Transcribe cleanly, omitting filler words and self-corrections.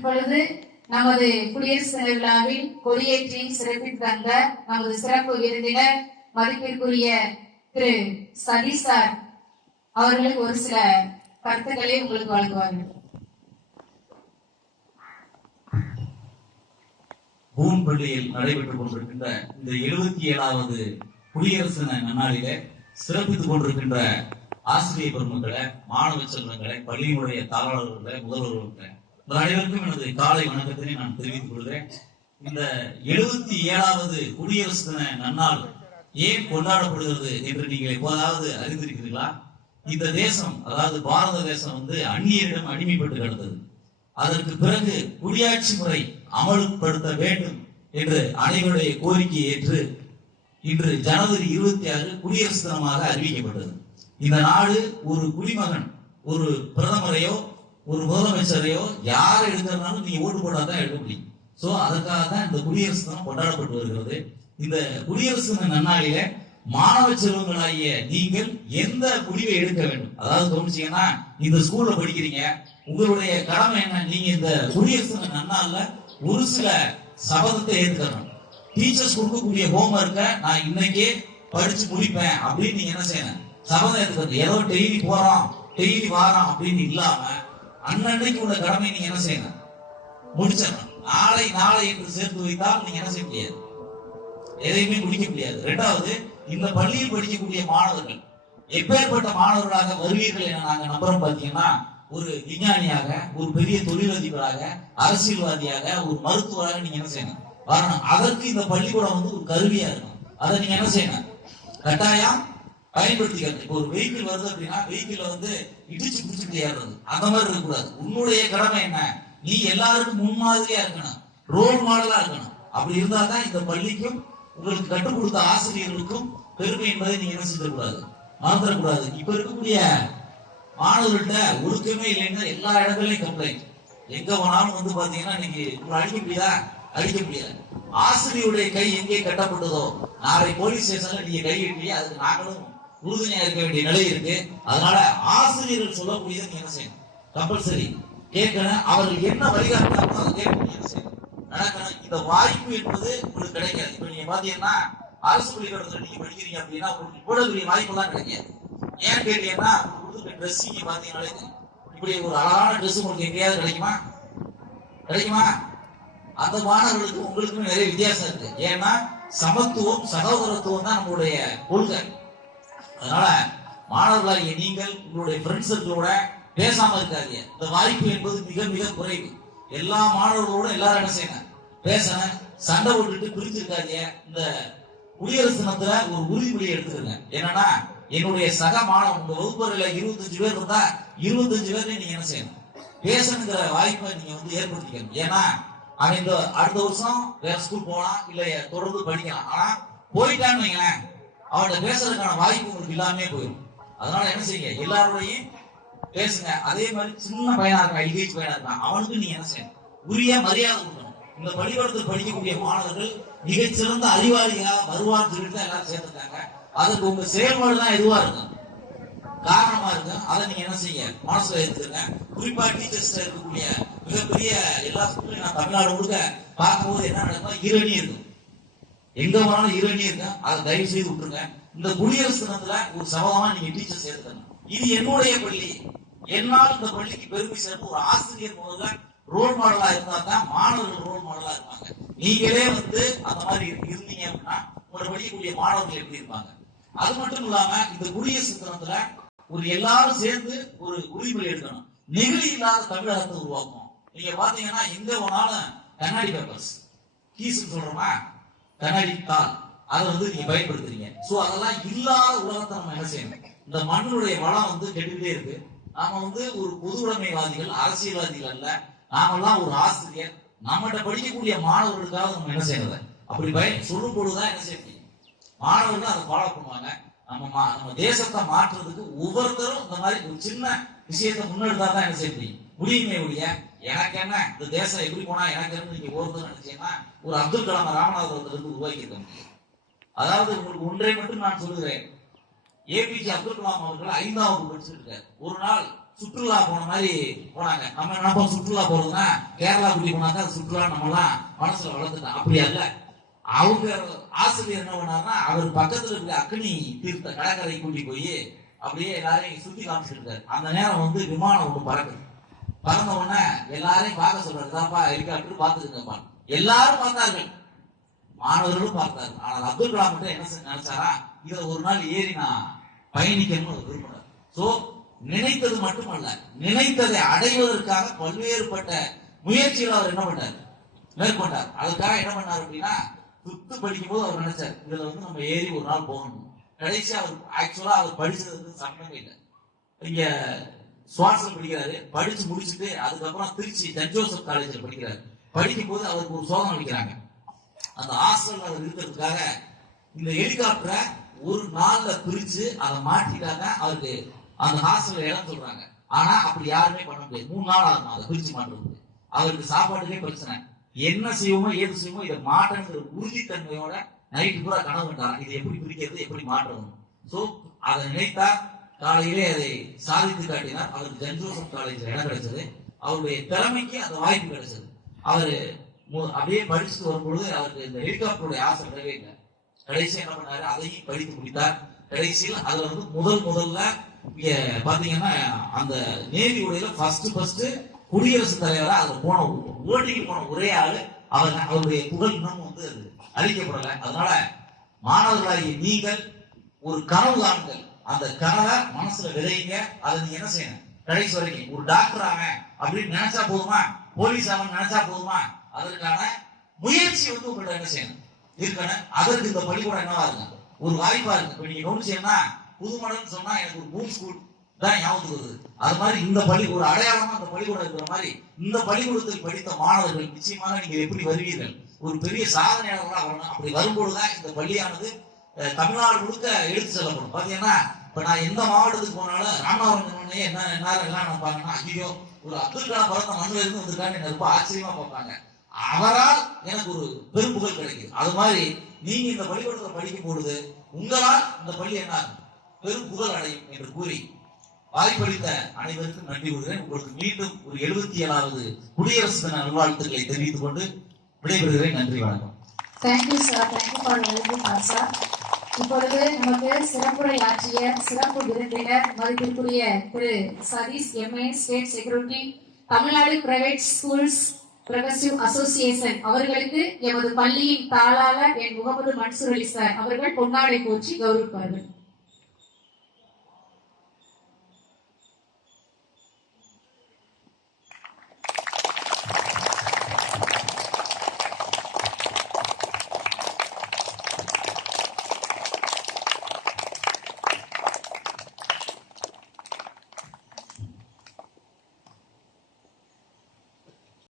இப்பொழுது நமது குடியரசு தின விழாவில் கொடியேற்றி சிறப்பித்து தந்த நமது சிறப்பு விருந்தினர் மதிப்பிற்குரிய திரு சதீஷ் சார் அவர்களுக்கு ஒரு சில கருத்துக்களை உங்களுக்கு வழங்குவார்கள். பூம்பள்ளியில் நடைபெற்றுக் கொண்டிருக்கின்ற இந்த 77வது குடியரசு நன்னாளிலே சிறப்பித்துக் கொண்டிருக்கின்ற ஆசிரியர் பெருமக்களை, மாணவ செல்வங்களை, பள்ளியினுடைய தாளாளர்களை, முதல்வர்களை அனைவருக்கும் எனது காலை வணக்கத்தினை நான் தெரிவித்துக் கொள்கிறேன். இந்த 77வது குடியரசு தின நன்னாள் ஏன் கொண்டாடப்படுகிறது என்று நீங்கள் எப்போதாவது அறிந்திருக்கிறீர்களா? இந்த தேசம், அதாவது பாரத தேசம் அந்நியரிடம் அடிமைப்பட்டு கிடந்தது. அதற்கு பிறகு குடியாட்சி முறை அமல்படுத்த வேண்டும் என்று அனைவருடைய கோரிக்கையை ஏற்று இன்று ஜனவரி 26 குடியரசு தினமாக அறிவிக்கப்பட்டது. இந்த நாடு ஒரு குடிமகன், ஒரு பிரதமரையோ ஒரு முதலமைச்சரையோ யாரை எடுக்கிறதுனாலும் நீங்க ஓட்டு போடாதான் எடுக்க முடியும். சோ அதற்காக தான் இந்த குடியரசு தினம் கொண்டாடப்பட்டு வருகிறது. இந்த குடியரசு தின நன்னாளில மாணவ செல்வங்களாகிய நீங்கள் எந்த முடிவை எடுக்க வேண்டும்? அதாவது கவனிச்சீங்கன்னா, இந்த ஸ்கூல்ல படிக்கிறீங்க, உங்களுடைய கடமை என்ன? நீங்க இந்த குடியரசு தின நன்னாள்ல ஒரு சில சபதத்தை ஏற்றுக்கணும். டீச்சர்ஸ் கொடுக்கக்கூடிய ஹோம்ஒர்க்கை நான் இன்னைக்கே படிச்சு முடிப்பேன் அப்படின்னு நீங்க என்ன செய்யணும்? சபதம் ஏற்றுக்கணும். ஏதோ டெய்லி போறோம் டெய்லி வாரம் அப்படின்னு இல்லாம அன்னன்னைக்கு உள்ள கடமை நீங்க என்ன செய்யணும்? முடிச்சிடணும். நாளை நாளை என்று சேர்த்து வைத்தால் நீங்க என்ன செய்ய முடியாது? எதையுமே முடிக்க முடியாது. இரண்டாவது, இந்த பள்ளியில் படிக்கக்கூடிய மாணவர்கள் எப்பேற்பட்ட மாணவர்களாக வருவீர்கள் என நாங்க நம்புறோம். பாத்தீங்கன்னா, ஒரு விஞ்ஞானியாக, ஒரு பெரிய தொழிலதிபராக, அரசியல்வாதியாக, ஒரு மருத்துவராக நீங்க என்ன செய்யணும்? வரணும். அதற்கு இந்த பள்ளிக்கூடம் ஒரு கருவியா இருக்கும். அதை நீங்க என்ன செய்யணும்? கட்டாயம் பயன்படுத்திக்கிறது. இப்போ ஒரு வெஹிக்கிள் வருது அப்படின்னா, வெஹிக்கிள் இடிச்சு பிடிச்சிட்டு ஏறுறது அந்த மாதிரி இருக்கக்கூடாது. உன்னுடைய கடமை என்ன? நீ எல்லாருக்கும் முன்மாதிரியா இருக்கணும், ரோல் மாடலா இருக்கணும். அப்படி இருந்தா தான் இந்த பள்ளிக்கும் உங்களுக்கு கற்றுக் கொடுத்த ஆசிரியர்களுக்கும் பெருமை என்பதை நீங்க என்ன செஞ்சிடக்கூடாது, மறந்துடக்கூடாது. இப்ப இருக்கக்கூடிய மாணவர்கள்ட்ட ஒழுக்கமே இல்லைன்னா எல்லா இடங்களையும் கம்ப்ளைண்ட். எங்க போனாலும் பாத்தீங்கன்னா இன்னைக்கு அழிக்க முடியாதா? அழிக்க முடியாது. ஆசிரியருடைய கை எங்கே கட்டப்பட்டதோ, நாளை போலீஸ் ஸ்டேஷன்ல நீங்க கை கட்டி அதுக்கு நாங்களும் உறுதுணையா இருக்க வேண்டிய நிலை இருக்கு. அதனால ஆசிரியர்கள் சொல்லக்கூடியதை நீங்க என்ன செய்யணும்? கம்பல்சரி கேட்கணும். அவர்கள் என்ன வழிகாட்டினாலும் அதை கேட்க என்ன செய்யணும்? நடக்கணும். இந்த வாய்ப்பு என்பது உங்களுக்கு கிடைக்காது. இப்ப நீங்க பாத்தீங்கன்னா, அரசு பள்ளிக்கூடத்துல நீங்க படிக்கிறீங்க அப்படின்னா உங்களுக்கு இவ்வளவு பெரிய வாய்ப்பு எல்லாம் கிடைக்காது. ஏன் கேட்டீங்கன்னா, ட்ரெஸ் பாத்தீங்கன்னாலே இப்படி ஒரு அழகான ட்ரெஸ் உங்களுக்கு எங்கேயாவது கிடைக்குமா? கிடைக்குமா? அந்த மாணவர்களுக்கு உங்களுக்கும் நிறைய வித்தியாசம் இருக்கு. ஏன்னா சமத்துவம், சகோதரத்துவம் தான் நம்மளுடைய கொள்கை. அதனால மாணவர்களாகிய நீங்கள் உங்களுடைய ஃப்ரெண்ட்ஸுகளோட பேசாம இருக்காதீங்க. இந்த வாய்ப்பு என்பது மிக மிக குறைவு. எல்லா மாணவர்களோட எல்லாரும் என்ன செய்யணும்? பேசணும். சண்டை போட்டுட்டு பிரிச்சிருக்காதீங்க. இந்த குடியரசு தினத்துல ஒரு உறுதிமொழியை எடுத்துக்கங்க. என்னன்னா, என்னுடைய சக மாணவன், உங்க வகுப்பறையில 25 பேர் இருந்தா 25 பேர் நீங்க என்ன செய்யணும்? பேசணுங்கிற வாய்ப்பை நீங்க ஏற்படுத்திக்கணும். ஏன்னா அவன் இந்த அடுத்த வருஷம் வேற ஸ்கூல் போகலாம், இல்ல தொடர்ந்து படிக்கலாம். ஆனா போயிட்டான்னு வைங்களேன், அவன்கிட்ட பேசுறதுக்கான வாய்ப்பு உங்களுக்கு இல்லாமே போயிடும். அதனால என்ன செய்யுங்க? எல்லாரோடையும் பேசுங்க. அதே மாதிரி சின்ன பையனா இருக்கான், எல்கேஜி பையனா இருக்கான், அவனுக்கு நீங்க என்ன செய்யணும்? உரிய மரியாதை கொடுக்கணும். இந்த பள்ளிக்கூடத்தில் படிக்கக்கூடிய மாணவர்கள் மிகச்சிறந்த அறிவாளியா வருவான்னு சொல்லிட்டு தான் எல்லாரும் சேர்த்துட்டாங்க. அதுக்கு உங்க செயல்பாடு தான் எதுவா இருக்கும், காரணமா இருக்கும். அதை நீங்க என்ன செய்ய மனசுல எடுத்துருங்க. குறிப்பா டீச்சர்ஸ் இருக்கக்கூடிய மிகப்பெரிய எல்லா ஸ்கூல்லையும் நான் தமிழ்நாடு முழுக்க பார்க்கும்போது என்ன நடக்கும்? ஈரணி இருக்கும். எங்க போனாலும் ஈரணி இருக்கும். அதை தயவு செய்து விட்டுருங்க. இந்த குடியரசு தினத்துல ஒரு சபதமா நீங்க டீச்சர்ஸ் எடுத்துக்கணும். இது என்னுடைய பள்ளி, என்னால் இந்த பள்ளிக்கு பெருமை சேர்ந்து ஒரு ஆசிரியர் முதல்ல ரோல் மாடலா இருந்தா தான் மாணவர்கள் ரோல் மாடலா இருப்பாங்க. நீங்களே அந்த மாதிரி இருந்தீங்க அப்படின்னா உங்களை படிக்கக்கூடிய மாணவர்கள் எப்படி இருப்பாங்க? அது மட்டும் இல்லாம இந்த குடியரசு தினத்துல ஒரு எல்லாரும் சேர்ந்து ஒரு உறுதிமொழி எடுக்கணும். நெகிழி இல்லாத தமிழகத்தை உருவாக்கணும். நீங்க பாத்தீங்கன்னா எங்க போனாலும் கண்ணாடி பேப்பர்ஸ், கீஸ் சொல்றோமா, கண்ணாடி தாள், அதை நீங்க பயன்படுத்துறீங்க. சோ அதெல்லாம் இல்லாத உலகத்தை நம்ம என்ன செய்யணும்? இந்த மண்ணுடைய வளம் கெட்டுக்கிட்டே இருக்கு. நாம ஒரு பொது உடைமைவாதிகள், அரசியல்வாதிகள் அல்ல. நாமெல்லாம் ஒரு ஆசிரியர். நம்மகிட்ட படிக்கக்கூடிய மாணவர்களுக்காக நம்ம என்ன செய்யறது? அப்படி சொல்லும் பொழுதுதான் என்ன செய்ய முடியும்? மாணவர்கள் அதை ஃபாலோ பண்ணுவாங்க. நம்ம தேசத்தை மாற்றுறதுக்கு ஒவ்வொருத்தரும் இந்த மாதிரி ஒரு சின்ன விஷயத்தை முன்னெடுத்தா தான் என்ன செய்ய முடியும்? முடியுமே ஒழிய எனக்கு என்ன, இந்த தேசம் எப்படி போனா எனக்கு என்ன நீங்க ஒருத்தர் நினைச்சீங்கன்னா ஒரு அப்துல் கலாம் ராமநாதபுரத்துல உருவாக்கி இருக்க முடியும். அதாவது உங்களுக்கு ஒன்றை மட்டும் நான் சொல்லுகிறேன். ஏபிஜே அப்துல் கலாம் அவர்கள் 5வது படிச்சிருக்காரு. ஒரு நாள் சுற்றுலா போன மாதிரி போனாங்க. நம்ம என்ன சுற்றுலா போறதுன்னா கேரளா கூட்டி போனாக்கா அது சுற்றுலா நம்மலாம் மனசுல வளர்த்துட்டோம். அப்படியா இல்ல, அவங்க ஆசிரியர் என்ன பண்ணாருன்னா அவர் பக்கத்துல இருக்க அக்னி தீர்த்த கடற்கரை கூட்டி போய் அப்படியே எல்லாரையும் சுத்தி காமிச்சிட்டு இருக்காரு. அந்த நேரம் வந்து விமானம் ஒண்ணு பறக்குது. பறந்த உடனே எல்லாரையும் பார்க்க சொல்றாரு, இதாப்பா ஹெலிகாப்டர் பார்த்துருங்கப்பா. எல்லாரும் பார்த்தார்கள், மாணவர்களும் பார்த்தார்கள். ஆனால் அப்துல் கலாம் மட்டும் என்ன நினைச்சாரா, இதை ஒரு நாள் ஏறி நான் பயணிக்கணும்னு விரும்பினார். சோ நினைத்தது மட்டுமல்ல, நினைத்ததை அடைவதற்காக பல்வேறுபட்ட முயற்சிகள் அவர் என்ன பண்ணார், மேற்கொண்டார். அதுக்காக என்ன பண்ணார் அப்படின்னா, சுத்து படிக்கும் போது அவர் நினைச்சார் இதுல வந்து நம்ம ஏறி ஒரு நாள் போகணும். கடைசி அவர் ஆக்சுவலா அவர் படிச்சது வந்து சம்பந்தமே இல்லை. இங்க சுவாசம் படிக்கிறாரு, படிச்சு முடிச்சுட்டு அதுக்கப்புறம் திருச்சி சென்ட் ஜோசப் காலேஜ்ல படிக்கிறாரு. படிக்கும் போது அவருக்கு ஒரு சோதனை வைக்கிறாங்க. அந்த ஹாஸ்டல் அவர் இருக்கிறதுக்காக இந்த ஹெலிகாப்டரை ஒரு நாள்ல பிரிச்சு அதை மாட்டிட்டாங்க. அவருக்கு அந்த ஹாஸ்டல்ல இடம் சொல்றாங்க. ஆனா அப்படி யாருமே பண்ண முடியாது. 3 நாள் ஆகும் அதை பிரிச்சு மாட்டுறது. அவருக்கு சாப்பாட்டுக்கே பிரச்சனை. என்ன செய்வோமோ ஏது செய்வோமோ இதை மாட்டணுங்கிற உறுதித்தன்மையோட நைட்டு பூரா கனவு கண்டாங்க, இதை எப்படி பிரிக்கிறது, எப்படி மாற்றுறது. சோ அதை நினைத்தா காலையிலே அதை சாதித்து காட்டினார். அவருக்கு சென்ட் ஜோசப் காலேஜ்ல இடம் கிடைச்சது. அவருடைய திறமைக்கு அந்த வாய்ப்பு கிடைச்சது. அவரு அப்படியே படிச்சுட்டு வரும்பொழுது அவருக்கு இந்த ஹெலிகாப்டருடைய ஆசை நிறைவே இல்லை. கடைசி என்ன பண்ணாரு, அதையும் படித்து முடித்தார். கடைசியில் அதுல வந்து முதல்ல இங்க பாத்தீங்கன்னா அந்த நேவி உடையில ஃபர்ஸ்ட் குடியரசுத் தலைவரா அதுல போன ஓட்டிக்கு போன ஒரே ஆளு அவர். அவருடைய புகழ் இன்னமும் வந்து அது அழிக்கப்படலை. அதனால மாணவர்களாகிய நீங்கள் ஒரு கனவு காணுங்கள், அந்த கனவை மனசுல விதைங்க. அதை நீங்க என்ன செய்யணும், கடைசி வரைக்கும் ஒரு டாக்டர் ஆவேன் அப்படின்னு நினைச்சா போதுமா, போலீஸ் ஆவன் நினைச்சா போதுமா, அதற்கான முயற்சி வந்து உங்கள்ட்ட என்ன செய்யணும் இருக்கணும். அதற்கு இந்த பள்ளிக்கூடம் என்னவா இருக்கு, ஒரு வாய்ப்பா இருக்கு. இப்ப நீங்க கவனிச்சீங்கன்னா புதுமடன்னு சொன்னா எனக்கு ஒரு பூம் ஸ்கூல் தான் ஞாபகத்துக்கு வருது. அது மாதிரி இந்த பள்ளி ஒரு அடையாளமா அந்த பள்ளிக்கூடம் இருக்கிற மாதிரி இந்த பள்ளிக்கூடத்தில் படித்த மாணவர்கள் நிச்சயமாக நீங்க எப்படி வருவீர்கள், ஒரு பெரிய சாதனையாளர்களா வரணும். அப்படி வரும்போதுதான் இந்த பள்ளியானது தமிழ்நாடு முழுக்க எடுத்து செல்லப்படும். பாத்தீங்கன்னா இப்ப நான் எந்த மாவட்டத்துக்கு போனாலும் ராமநாதபுரம் என்ன எல்லாம் நினைப்பாங்கன்னா, ஐயோ ஒரு அப்துல் கலாம் பிறந்த மண்ணில இருந்து வந்திருக்கான்னு ரொம்ப ஆச்சரியமா பார்ப்பாங்க. அவரால் எனக்கு ஒரு பெரும்புகழ் கிடைக்குது. அது மாதிரி நீங்க இந்த பள்ளிக்கூடத்தில் படிக்கும் பொழுது உங்களால் இந்த பள்ளி என்ன பெரும் புகழ் அடையும் என்று கூறி வாய்ப்பளித்த அனைவருக்கும் நன்றி கூறுகிறேன். உங்களுக்கு மீண்டும் ஒரு 77வது குடியரசு தின நல்வாழ்த்துக்களை தெரிவித்துக் கொண்டு விடைபெறுகிறேன். நன்றி, வணக்கம். Thank you sir, thank you for welcome sir. இப்பொழுது நமக்கு சிறப்புரை ஆற்றிய சிறப்பு விருந்தினர் மதிப்பிற்குரிய Thiru Sathish MA, state security, Tamil Nadu private schools progressive association அவர்களுக்கு எமது பள்ளியின் தாளாளர் என் முகமது மன்சூர் அலி சார் அவர்கள் பொன்னாடை போற்றி கௌரவிப்பார்கள்.